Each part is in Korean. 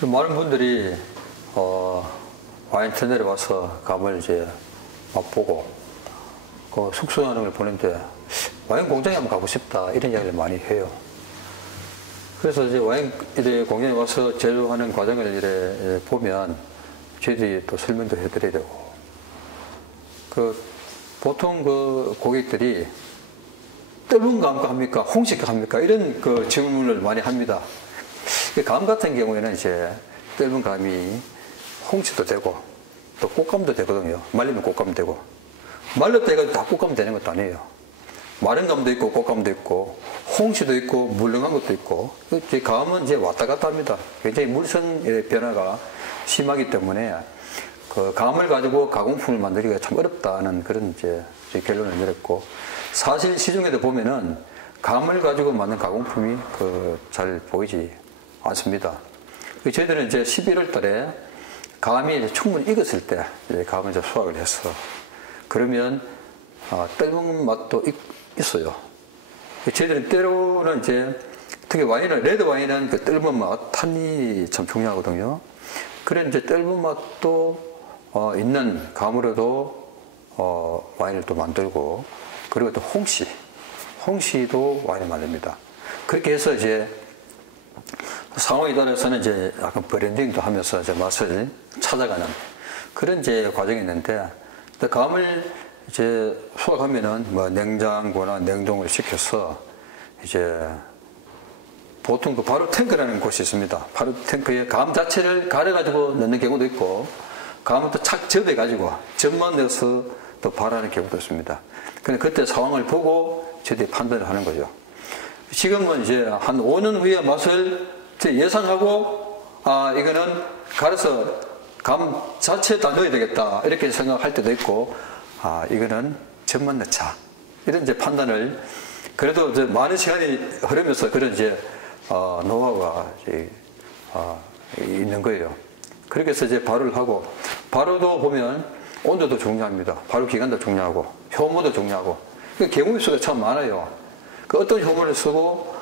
그 많은 분들이 와인 터널에 와서 감을 이제 맛보고 그 숙성하는 걸 보는데 와인 공장에 한번 가고 싶다 이런 이야기를 많이 해요. 그래서 이제 와인 공장에 와서 제조하는 과정을 이래 보면 저희들이 또 설명도 해드려야 되고, 보통 그 고객들이 떫은 감과 합니까? 홍식 합니까? 이런 그 질문을 많이 합니다. 감 같은 경우에는 이제 떫은 감이 홍치도 되고 또 꽃감도 되거든요. 말리면 꽃감 되고, 말렸다 해가지고 다 꽃감 되는 것도 아니에요. 마른 감도 있고 꽃감도 있고 홍치도 있고 물렁한 것도 있고, 감은 이제 왔다 갔다 합니다. 굉장히 물성의 변화가 심하기 때문에 그 감을 가지고 가공품을 만들기가 참 어렵다는 그런 이제 결론을 내렸고, 사실 시중에도 보면은 감을 가지고 만든 가공품이 잘 보이지 않습니다. 저희들은 이제 11월 달에 감이 이제 충분히 익었을 때 감을 이제 수확을 해서, 그러면 떫은 맛도 있어요. 저희들은 때로는 이제 특히 와인은, 레드 와인은 그 떫은 맛, 탄닌이 참 중요하거든요. 그런 이제 떫은 맛도 있는 감으로도 와인을 또 만들고, 그리고 또 홍시도 와인을 만듭니다. 그렇게 해서 이제 상황에 따라서는 이제 약간 브랜딩도 하면서 이제 맛을 찾아가는 그런 이제 과정이 있는데, 감을 이제 수확하면은 뭐 냉장고나 냉동을 시켜서 이제 보통 바로 탱크라는 곳이 있습니다. 바로 탱크에 감 자체를 갈아가지고 넣는 경우도 있고, 감은 또 착 접해가지고 즙만 넣어서 또 발효하는 경우도 있습니다. 근데 그때 상황을 보고 저희들이 판단을 하는 거죠. 지금은 이제 한 5년 후에 맛을 예상하고, 이거는 갈아서 감 자체에다 넣어야 되겠다 이렇게 생각할 때도 있고, 이거는 즙만 넣자 이런 이제 판단을, 그래도 이제 많은 시간이 흐르면서 그런 이제 노하우가 있는 거예요. 그렇게 해서 이제 발효를 하고, 발효도 보면 온도도 중요합니다. 발효 기간도 중요하고 효모도 중요하고, 경우의 수가 참 많아요. 어떤 효모를 쓰고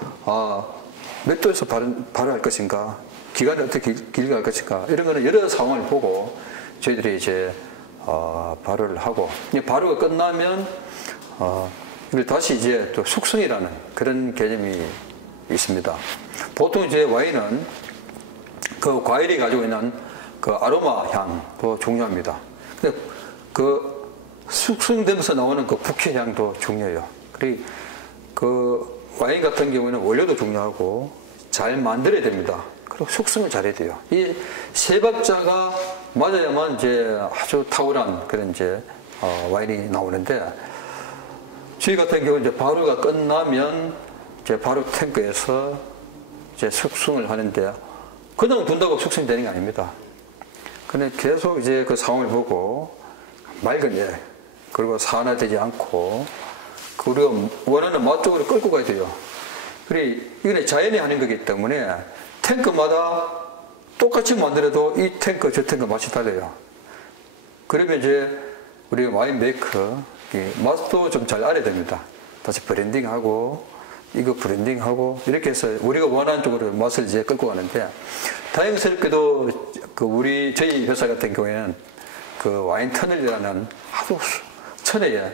몇 도에서 발효할 것인가, 기간을 어떻게 길게 할 것인가, 이런 거는 여러 상황을 보고 저희들이 이제 발효를 하고, 발효가 끝나면 이걸 다시 이제 또 숙성이라는 그런 개념이 있습니다. 보통 이제 와인은 그 과일이 가지고 있는 그 아로마 향도 중요합니다. 근데 그 숙성되면서 나오는 그 부케 향도 중요해요. 그리고 그 와인 같은 경우에는 원료도 중요하고 잘 만들어야 됩니다. 그리고 숙성을 잘해야 돼요. 이 세 박자가 맞아야만 이제 아주 탁월한 그런 이제 와인이 나오는데, 저희 같은 경우 이제 발효가 끝나면 이제 발효 탱크에서 이제 숙성을 하는데, 그냥 둔다고 숙성되는 게 아닙니다. 근데 계속 이제 그 상황을 보고 맑은 예, 그리고 산화되지 않고 우리가 원하는 맛 쪽으로 끌고 가야 돼요. 그리고 이건 자연이 하는 거기 때문에 탱크마다 똑같이 만들어도 이 탱크 저 탱크 맛이 달라요. 그러면 이제 우리 와인 메이커 맛도 좀 잘 알아야 됩니다. 다시 브랜딩하고 이거 브랜딩하고 이렇게 해서 우리가 원하는 쪽으로 맛을 이제 끌고 가는데, 다행스럽게도 저희 회사 같은 경우에는 그 와인 터널이라는 아주 천혜에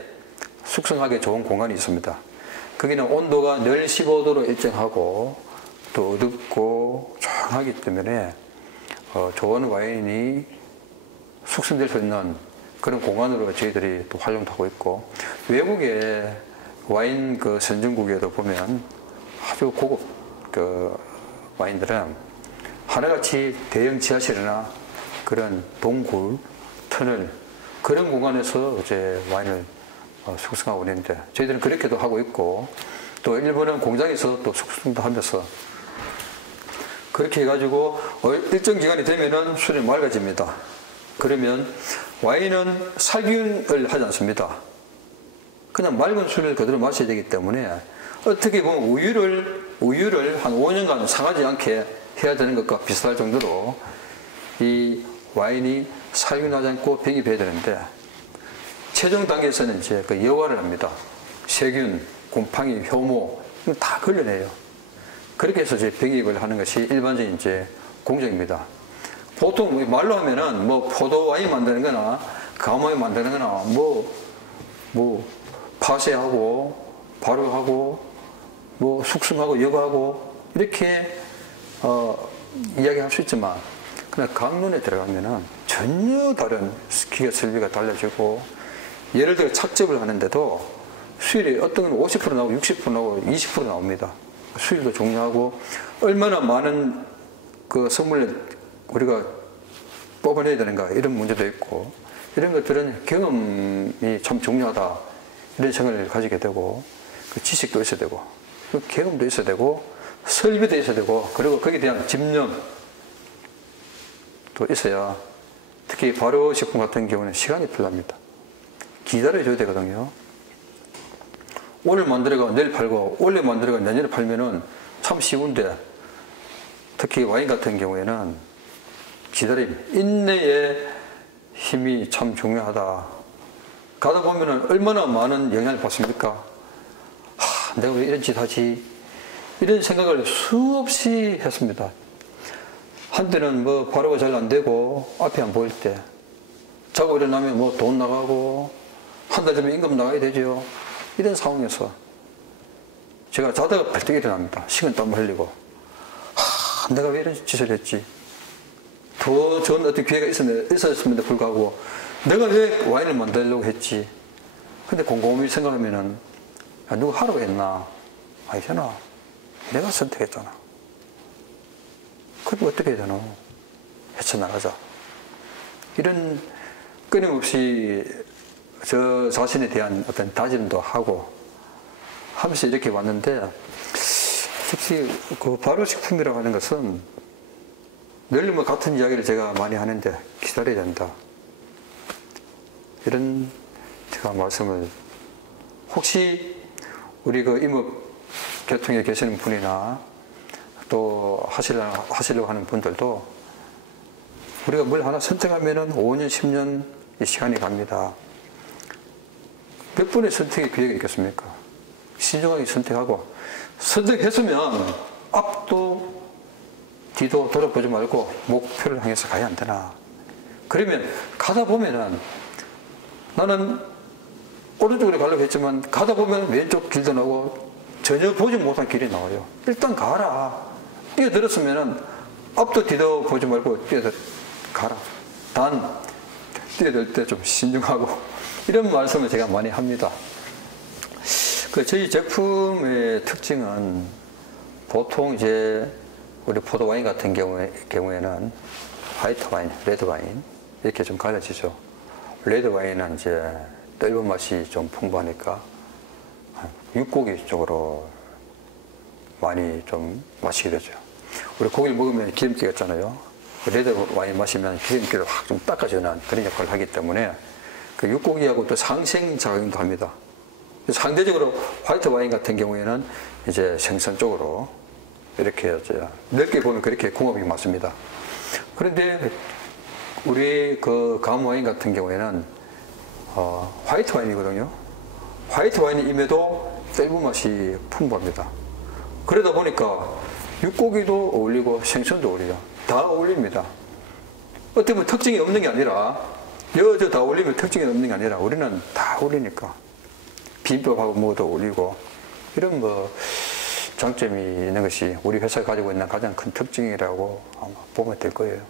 숙성하기 좋은 공간이 있습니다. 거기는 온도가 늘 15도로 일정하고 또 어둡고 조용하기 때문에 좋은 와인이 숙성될 수 있는 그런 공간으로 저희들이 또 활용도 하고 있고, 외국의 와인 그 선진국에도 보면 아주 고급 그 와인들은 하나같이 대형 지하실이나 그런 동굴, 터널 그런 공간에서 이제 와인을 숙성하고 있는데, 저희들은 그렇게도 하고 있고, 또 일본은 공장에서 또 숙성도 하면서 그렇게 해가지고 일정 기간이 되면은 술이 맑아집니다. 그러면 와인은 살균을 하지 않습니다. 그냥 맑은 술을 그대로 마셔야 되기 때문에 어떻게 보면 우유를 한 5년간 상하지 않게 해야 되는 것과 비슷할 정도로 이 와인이 살균하지 않고 병이 배야 되는데, 최종 단계에서는 이제 여과를 합니다. 세균, 곰팡이, 효모, 이거 다 걸려내요. 그렇게 해서 이제 병익을 하는 것이 일반적인 이제 공정입니다. 보통 말로 하면은 뭐 포도 와인 만드는 거나 감와인 만드는 거나 뭐 파쇄하고 발효하고 뭐 숙성하고 여과하고 이렇게 이야기할 수 있지만 그냥 강론에 들어가면은 전혀 다른 기계 설비가 달라지고 예를 들어 착즙을 하는데도 수율이 어떤 건 50% 나오고 60% 나오고 20% 나옵니다. 수율도 중요하고 얼마나 많은 그 선물을 우리가 뽑아내야 되는가 이런 문제도 있고 이런 것들은 경험이 참 중요하다 이런 생각을 가지게 되고 그 지식도 있어야 되고 그 경험도 있어야 되고 설비도 있어야 되고 그리고 거기에 대한 집념도 있어야 특히 발효식품 같은 경우는 시간이 필요합니다. 기다려줘야 되거든요. 오늘 만들어가 내일 팔고 원래 만들어가 내년에 팔면은 참 쉬운데 특히 와인 같은 경우에는 기다림, 인내의 힘이 참 중요하다. 가다 보면은 얼마나 많은 영향을 받습니까? 내가 왜 이런 짓 하지? 이런 생각을 수없이 했습니다. 한때는 뭐 발효가 잘 안 되고 앞이 안 보일 때 자고 일어나면 뭐 돈 나가고 한 달 전에 임금 나가야 되죠. 이런 상황에서 제가 자다가 벌떡 일어납니다. 식은땀 흘리고 내가 왜 이런 짓을 했지? 더 좋은 어떤 기회가 있었음에도 불구하고 내가 왜 와인을 만들려고 했지? 근데 곰곰이 생각하면은 누가 하라고 했나? 아니잖아. 내가 선택했잖아. 그럼 어떻게 해야 되나? 헤쳐나가자. 이런 끊임없이 저 자신에 대한 어떤 다짐도 하고 하면서 이렇게 왔는데 특히 그 발효식품이라고 하는 것은 늘 뭐 같은 이야기를 제가 많이 하는데 기다려야 된다. 이런 제가 말씀을 혹시 우리 그 임업계통에 계시는 분이나 또 하시려고 하는 분들도 우리가 뭘 하나 선택하면은 5년, 10년 이 시간이 갑니다. 몇 번의 선택의 기회가 있겠습니까? 신중하게 선택하고 선택했으면 앞도 뒤도 돌아보지 말고 목표를 향해서 가야 안 되나. 그러면 가다 보면은 나는 오른쪽으로 가려고 했지만 가다 보면 왼쪽 길도 나오고 전혀 보지 못한 길이 나와요. 일단 가라. 뛰어들었으면은 앞도 뒤도 보지 말고 가라. 단 뛰어들 때 좀 신중하고 이런 말씀을 제가 많이 합니다. 그 저희 제품의 특징은 보통 이제 우리 포도 와인 같은 경우에는 화이트 와인, 레드 와인 이렇게 좀 갈라지죠. 레드 와인은 이제 떫은 맛이 좀 풍부하니까 육고기 쪽으로 많이 좀 마시게 되죠. 우리 고기를 먹으면 기름기가 있잖아요. 레드 와인 마시면 기름기를 확 좀 닦아주는 그런 역할을 하기 때문에 그 육고기하고 또 상생작용도 합니다. 상대적으로 화이트 와인 같은 경우에는 이제 생선 쪽으로 이렇게 넓게 보면 그렇게 궁합이 맞습니다. 그런데 우리 그 감 와인 같은 경우에는 화이트 와인이거든요. 화이트 와인임에도 떫은 맛이 풍부합니다. 그러다 보니까 육고기도 어울리고 생선도 어울려요. 다 어울립니다. 어떻게 보면 특징이 없는 게 아니라 여저 다 어울리면 특징이 없는 게 아니라 우리는 다 어울리니까 비빔밥하고 뭐도 어울리고 이런 뭐 장점이 있는 것이 우리 회사가 가지고 있는 가장 큰 특징이라고 아마 보면 될 거예요.